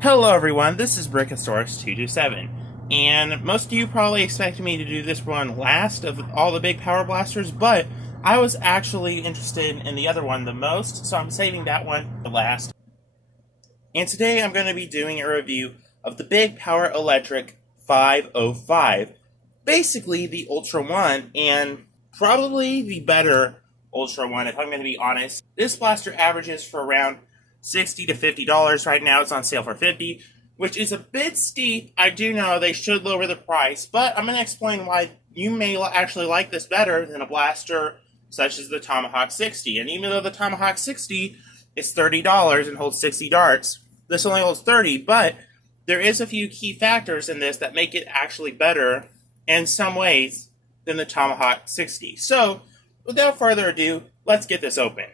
Hello everyone, this is Brickosaurus227, and most of you probably expected me to do this one last of all the big power blasters, but I was actually interested in the other one the most, so I'm saving that one for last. And today I'm going to be doing a review of the Big Power Electric 505, basically the Ultra One, and probably the better Ultra One if I'm going to be honest. This blaster averages for around $60 to $50 right now. It's on sale for $50, which is a bit steep. I do know they should lower the price, but I'm going to explain why you may actually like this better than a blaster such as the Tomahawk 60. And even though the Tomahawk 60 is $30 and holds 60 darts, this only holds 30, but there is a few key factors in this that make it actually better in some ways than the Tomahawk 60. So, without further ado, let's get this open.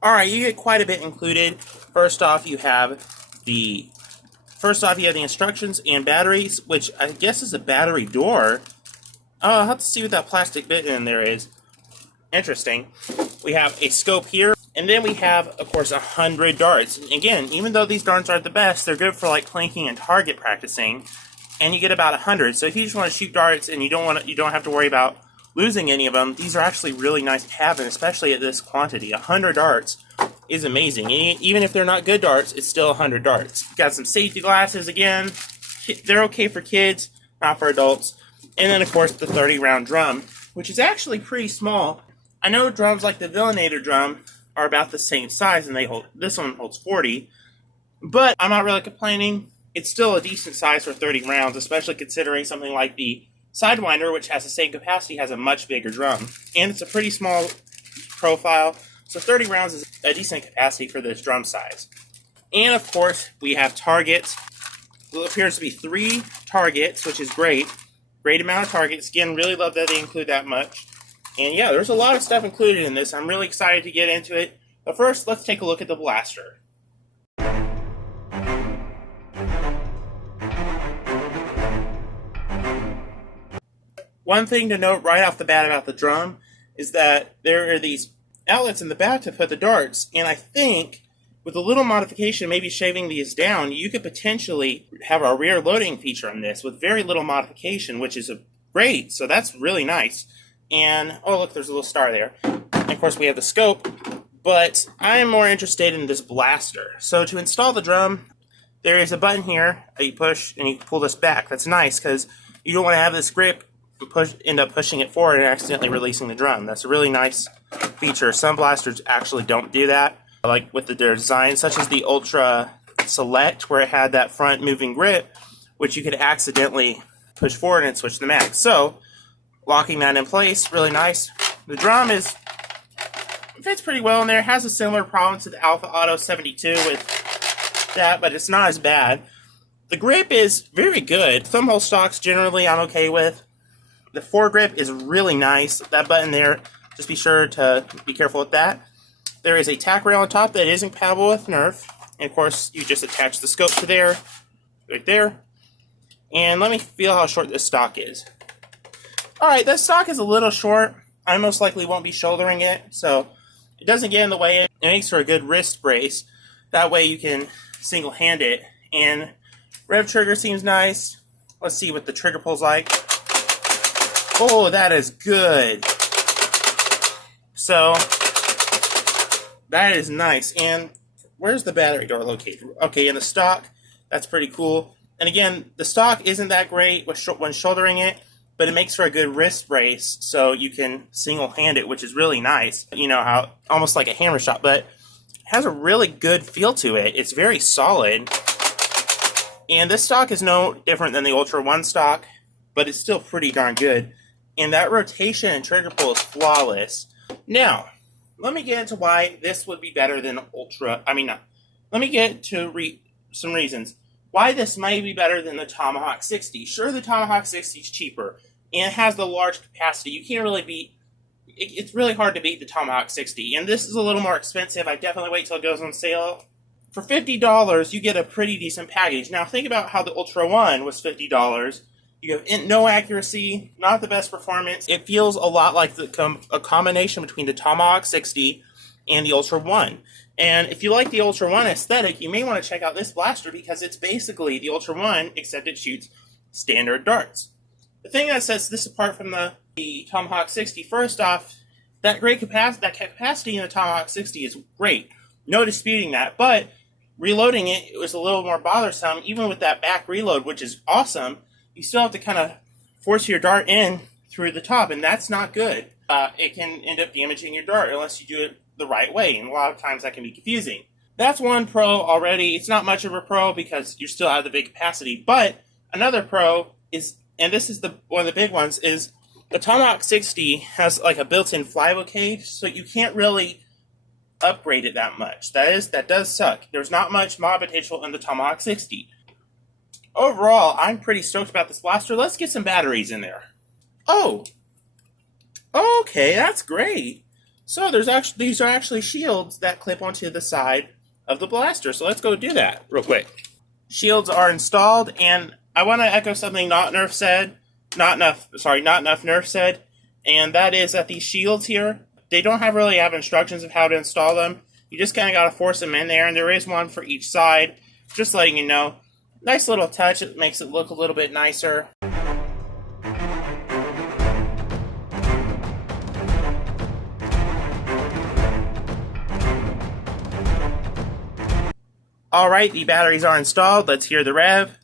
Alright, you get quite a bit included. First off, you have the instructions and batteries, which I guess is a battery door. Oh, I'll have to see what that plastic bit in there is. Interesting. We have a scope here, and then we have, of course, 100 darts. Again, even though these darts aren't the best, they're good for like planking and target practicing, and you get about 100. So if you just want to shoot darts and you don't have to worry about losing any of them, these are actually really nice to have, and especially at this quantity. 100 darts is amazing. And even if they're not good darts, it's still 100 darts. Got some safety glasses again. They're okay for kids, not for adults. And then, of course, the 30-round drum, which is actually pretty small. I know drums like the Villainator drum are about the same size, and this one holds 40. But I'm not really complaining. It's still a decent size for 30 rounds, especially considering something like the Sidewinder, which has the same capacity, has a much bigger drum. And it's a pretty small profile, so 30 rounds is a decent capacity for this drum size. And of course, we have targets. Well, it appears to be 3 targets, which is great. Great amount of targets. Again, really love that they include that much. And yeah, there's a lot of stuff included in this. I'm really excited to get into it. But first, let's take a look at the blaster. One thing to note right off the bat about the drum is that there are these outlets in the back to put the darts, and I think with a little modification, maybe shaving these down, you could potentially have a rear loading feature on this with very little modification, which is great, so that's really nice. And, oh look, there's a little star there. And of course we have the scope, but I am more interested in this blaster. So to install the drum, there is a button here that you push and you pull this back. That's nice because you don't want to have this grip end up pushing it forward and accidentally releasing the drum. That's a really nice feature. Some blasters actually don't do that, like with the design, such as the Ultra Select, where it had that front moving grip, which you could accidentally push forward and switch the mag. So, locking that in place, really nice. The drum fits pretty well in there. It has a similar problem to the Alpha Auto 72 with that, but it's not as bad. The grip is very good. Thumbhole stocks generally I'm okay with. The foregrip is really nice. That button there, just be sure to be careful with that. There is a tack rail on top that is compatible with Nerf. And of course, you just attach the scope to there, right there. And let me feel how short this stock is. Alright, this stock is a little short. I most likely won't be shouldering it, so it doesn't get in the way. It makes for a good wrist brace. That way you can single-hand it. And rev trigger seems nice. Let's see what the trigger pull's like. Oh, that is good. So, that is nice. And where's the battery door located? Okay, in the stock, that's pretty cool. And again, the stock isn't that great when shouldering it, but it makes for a good wrist brace, so you can single-hand it, which is really nice. You know, how almost like a hammer shot, but it has a really good feel to it. It's very solid. And this stock is no different than the Ultra One stock, but it's still pretty darn good. And that rotation and trigger pull is flawless. Now, let me get into why this would be better than let me get to some reasons why this might be better than the Tomahawk 60. Sure, the Tomahawk 60 is cheaper, and it has the large capacity. You can't really beat, it's really hard to beat the Tomahawk 60, and this is a little more expensive. I definitely wait till it goes on sale. For $50, you get a pretty decent package. Now, think about how the Ultra One was $50. You have no accuracy, not the best performance. It feels a lot like a combination between the Tomahawk 60 and the Ultra One. And if you like the Ultra One aesthetic, you may want to check out this blaster because it's basically the Ultra One, except it shoots standard darts. The thing that sets this apart from the Tomahawk 60, first off, that capacity in the Tomahawk 60 is great. No disputing that, but reloading it was a little more bothersome. Even with that back reload, which is awesome, you still have to kind of force your dart in through the top, and that's not good. It can end up damaging your dart unless you do it the right way, and a lot of times that can be confusing. That's one pro already. It's not much of a pro because you still have the big capacity, but another pro is, and this is one of the big ones, is the Tomahawk 60 has like a built-in flywheel cage, so you can't really upgrade it that much. That does suck. There's not much mod potential in the Tomahawk 60. Overall, I'm pretty stoked about this blaster. Let's get some batteries in there. Oh, okay, that's great. So these are actually shields that clip onto the side of the blaster. So let's go do that real quick. Shields are installed, and I want to echo something not enough Nerf said, and that is that these shields here, they don't really have instructions of how to install them. You just kind of got to force them in there, and there is one for each side. Just letting you know. Nice little touch. It makes it look a little bit nicer. Alright, the batteries are installed. Let's hear the rev.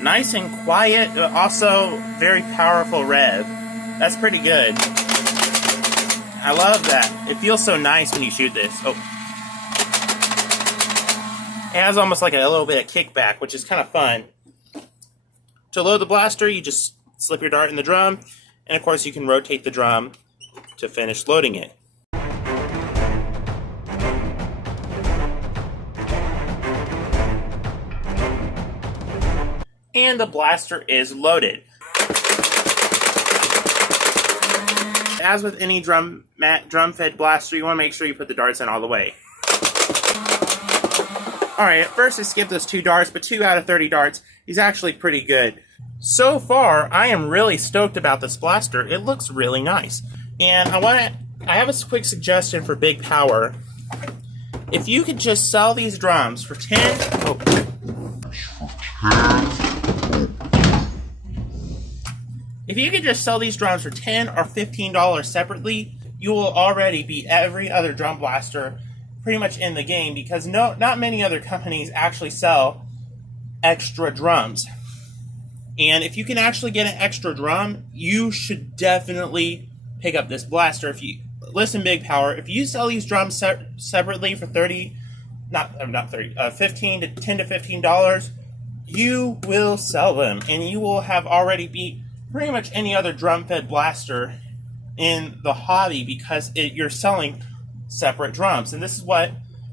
Nice and quiet, but also very powerful rev. That's pretty good. I love that. It feels so nice when you shoot this. Oh. It has almost like a little bit of kickback, which is kind of fun. To load the blaster, you just slip your dart in the drum, and of course you can rotate the drum to finish loading it. And the blaster is loaded. As with any drum-fed blaster, you want to make sure you put the darts in all the way. Alright, at first I skipped those 2 darts, but 2 out of 30 darts is actually pretty good. So far, I am really stoked about this blaster. It looks really nice. And I have a quick suggestion for Big Power. If you could just sell these drums for If you could just sell these drums for $10 or $15 separately, you will already beat every other drum blaster pretty much in the game, because not many other companies actually sell extra drums. And if you can actually get an extra drum, you should definitely pick up this blaster. If you listen, Big Power, if you sell these drums separately for $15 to $10 to $15, you will sell them, and you will have already beat pretty much any other drum-fed blaster in the hobby, because you're selling separate drums. And this is what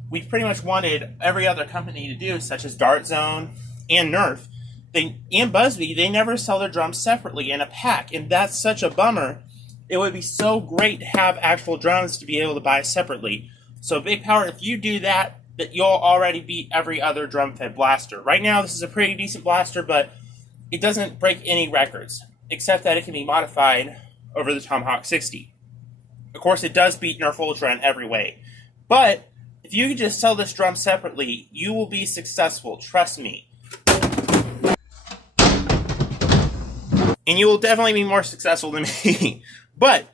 we pretty much wanted every other company to do, such as Dart Zone and Nerf. And Busby, they never sell their drums separately in a pack, and that's such a bummer. It would be so great to have actual drums to be able to buy separately. So Big Power, if you do that you'll already beat every other drum-fed blaster. Right now, this is a pretty decent blaster, but it doesn't break any records, except that it can be modified over the Tomahawk 60. Of course, it does beat Nerf Ultra in every way. But if you can just sell this drum separately, you will be successful, trust me. And you will definitely be more successful than me. But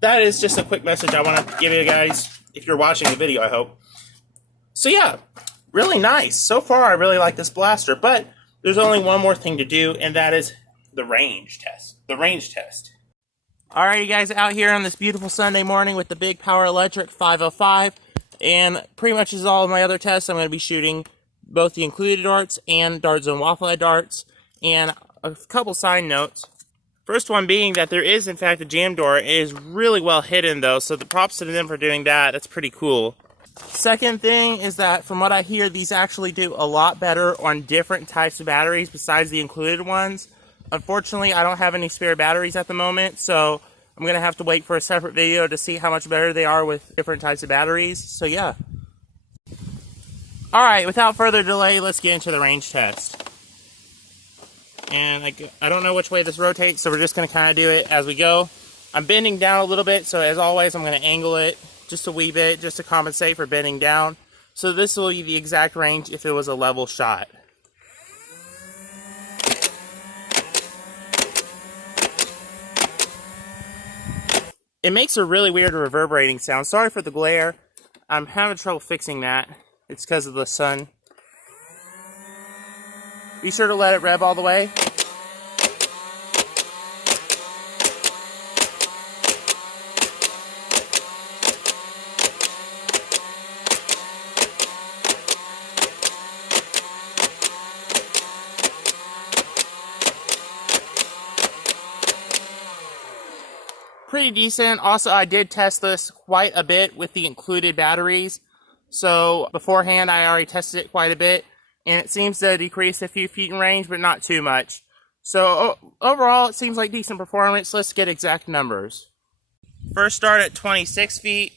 that is just a quick message I want to give you guys, if you're watching the video, I hope. So yeah, really nice. So far, I really like this blaster, but there's only one more thing to do, and that is the range test. Alrighty guys, out here on this beautiful Sunday morning with the Big Power Electric 505, and pretty much as all of my other tests, I'm going to be shooting both the included darts and Dart Zone Waffle Head darts. And a couple side notes. First one being that there is in fact a jam door. It is really well hidden though, so the props to them for doing that. That's pretty cool. Second thing is that from what I hear, these actually do a lot better on different types of batteries besides the included ones. Unfortunately, I don't have any spare batteries at the moment, so I'm going to have to wait for a separate video to see how much better they are with different types of batteries. So yeah. Alright, without further delay, let's get into the range test. And I don't know which way this rotates, so we're just going to kind of do it as we go. I'm bending down a little bit, so as always, I'm going to angle it just a wee bit, just to compensate for bending down. So this will be the exact range if it was a level shot. It makes a really weird reverberating sound. Sorry for the glare. I'm having trouble fixing that. It's because of the sun. Be sure to let it rev all the way. Pretty decent. Also, I did test this quite a bit with the included batteries. So beforehand, I already tested it quite a bit, and it seems to decrease a few feet in range, but not too much. So overall, it seems like decent performance. Let's get exact numbers. First start at 26 feet.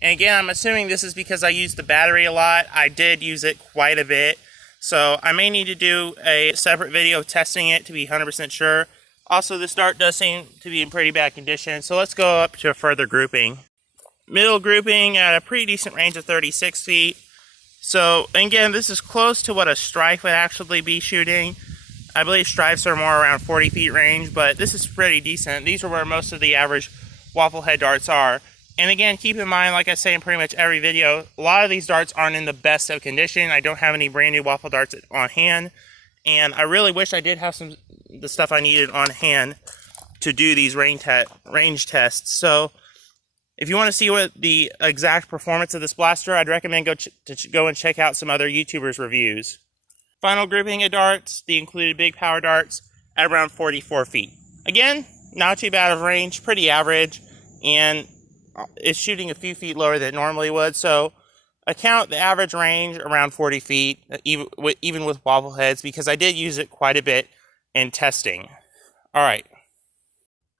And again, I'm assuming this is because I used the battery a lot. I did use it quite a bit. So I may need to do a separate video testing it to be 100% sure. Also, the dart does seem to be in pretty bad condition, so let's go up to a further grouping. Middle grouping at a pretty decent range of 36 feet. So, again, this is close to what a Strife would actually be shooting. I believe Strifes are more around 40 feet range, but this is pretty decent. These are where most of the average waffle head darts are. And again, keep in mind, like I say in pretty much every video, a lot of these darts aren't in the best of condition. I don't have any brand new waffle darts on hand. And I really wish I did have the stuff I needed on hand to do these range tests. So if you want to see what the exact performance of this blaster, I'd recommend go and check out some other YouTubers' reviews. Final grouping of darts, the included big power darts, at around 44 feet. Again, not too bad of range, pretty average, and it's shooting a few feet lower than it normally would. So account the average range around 40 feet, even with waffle heads, because I did use it quite a bit in testing. Alright.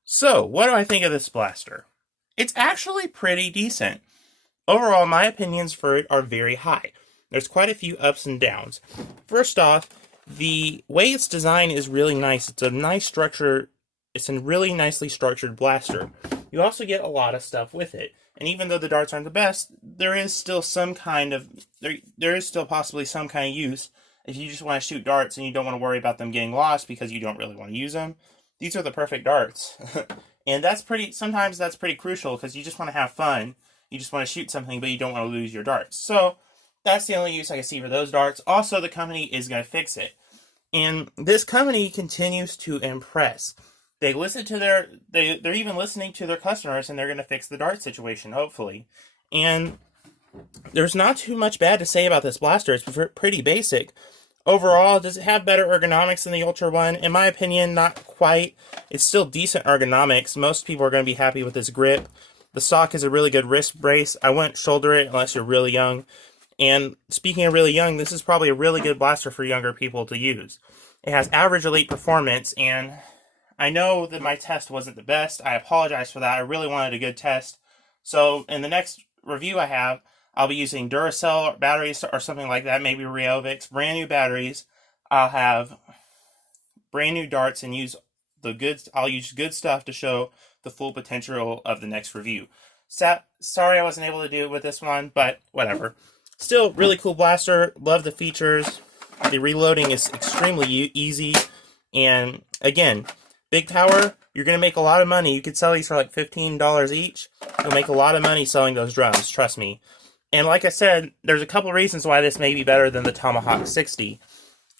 So, what do I think of this blaster? It's actually pretty decent. Overall, my opinions for it are very high. There's quite a few ups and downs. First off, the way it's designed is really nice. It's a nice structure. It's a really nicely structured blaster. You also get a lot of stuff with it. And even though the darts aren't the best, there is still some kind of, there is still possibly some kind of use if you just want to shoot darts and you don't want to worry about them getting lost because you don't really want to use them. These are the perfect darts. And sometimes that's pretty crucial because you just want to have fun. You just want to shoot something, but you don't want to lose your darts. So that's the only use I can see for those darts. Also, the company is going to fix it. And this company continues to impress. They listen to they're even listening to their customers, and they're going to fix the dart situation, hopefully. And there's not too much bad to say about this blaster. It's pretty basic. Overall, does it have better ergonomics than the Ultra One? In my opinion, not quite. It's still decent ergonomics. Most people are going to be happy with this grip. The stock is a really good wrist brace. I wouldn't shoulder it unless you're really young. And speaking of really young, this is probably a really good blaster for younger people to use. It has average elite performance, and I know that my test wasn't the best. I apologize for that. I really wanted a good test. So in the next review I have, I'll be using Duracell batteries or something like that, maybe Rheovix, brand new batteries. I'll have brand new darts and I'll use good stuff to show the full potential of the next review. Sorry I wasn't able to do it with this one, but whatever. Still, really cool blaster. Love the features. The reloading is extremely easy. And again, big power, you're going to make a lot of money. You could sell these for like $15 each. You'll make a lot of money selling those drums, trust me. And like I said, there's a couple reasons why this may be better than the Tomahawk 60.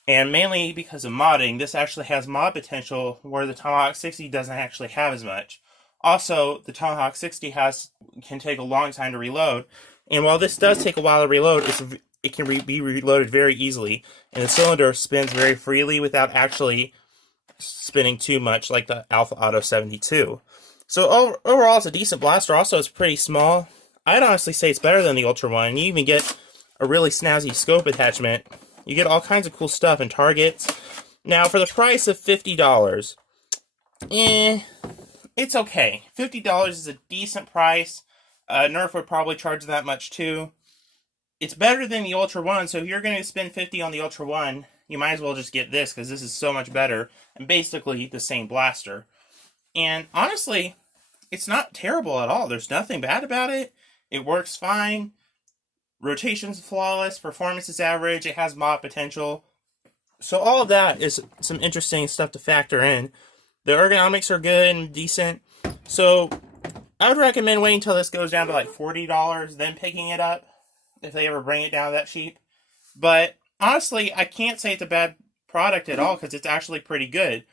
And mainly because of modding. This actually has mod potential where the Tomahawk 60 doesn't actually have as much. Also, the Tomahawk 60 can take a long time to reload. And while this does take a while to reload, it can be reloaded very easily. And the cylinder spins very freely without actually spinning too much like the Alpha Auto 72. So overall, it's a decent blaster. Also, it's pretty small. I'd honestly say it's better than the Ultra One. You even get a really snazzy scope attachment. You get all kinds of cool stuff and targets. Now, for the price of $50, it's okay. $50 is a decent price. Nerf would probably charge that much too. It's better than the Ultra One, so if you're going to spend $50 on the Ultra One, you might as well just get this, because this is so much better, and basically the same blaster. And honestly, it's not terrible at all. There's nothing bad about it. It works fine. Rotation's flawless. Performance is average. It has mod potential. So all of that is some interesting stuff to factor in. The ergonomics are good and decent. So I would recommend waiting until this goes down to like $40, then picking it up, if they ever bring it down that cheap. But honestly, I can't say it's a bad product at all, because it's actually pretty good.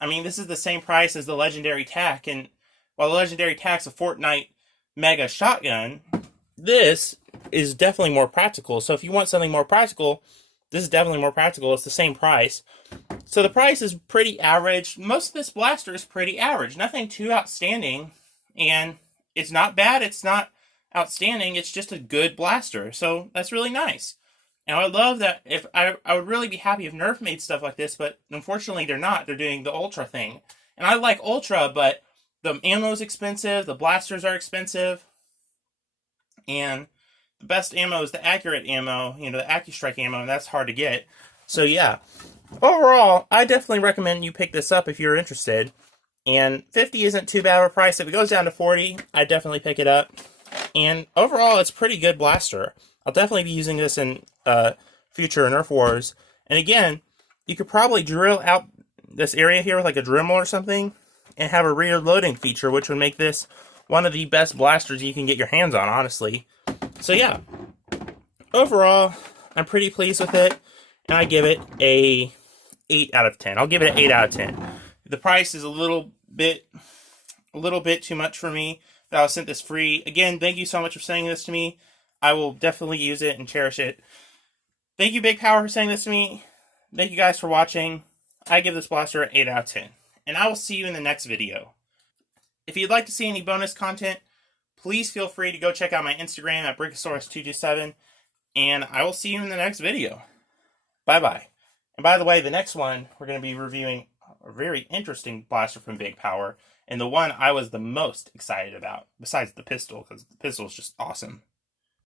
I mean, this is the same price as the Legendary TAC, and while the Legendary TAC's a Fortnite mega shotgun, this is definitely more practical. So if you want something more practical, this is definitely more practical. It's the same price. So the price is pretty average. Most of this blaster is pretty average. Nothing too outstanding. And it's not bad. It's not outstanding. It's just a good blaster. So that's really nice. And I would love that. If I would really be happy if Nerf made stuff like this, but unfortunately they're not. They're doing the Ultra thing. And I like Ultra, but the ammo is expensive. The blasters are expensive. And the best ammo is the accurate ammo, the AccuStrike ammo, and that's hard to get. So yeah, overall, I definitely recommend you pick this up if you're interested. And $50 isn't too bad of a price. If it goes down to $40, I'd definitely pick it up. And overall, it's a pretty good blaster. I'll definitely be using this in future Nerf Wars. And again, you could probably drill out this area here with like a Dremel or something, and have a reloading feature, which would make this one of the best blasters you can get your hands on, honestly. So yeah, overall, I'm pretty pleased with it, and I give it a 8 out of 10. I'll give it an 8 out of 10. The price is a little bit too much for me, but I was sent this free. Again, thank you so much for sending this to me. I will definitely use it and cherish it. Thank you, Big Power, for sending this to me. Thank you guys for watching. I give this blaster an 8 out of 10, and I will see you in the next video. If you'd like to see any bonus content, please feel free to go check out my Instagram at Brickosaurus227, and I will see you in the next video. Bye-bye. And by the way, the next one, we're going to be reviewing a very interesting blaster from Big Power, and the one I was the most excited about, besides the pistol, because the pistol is just awesome.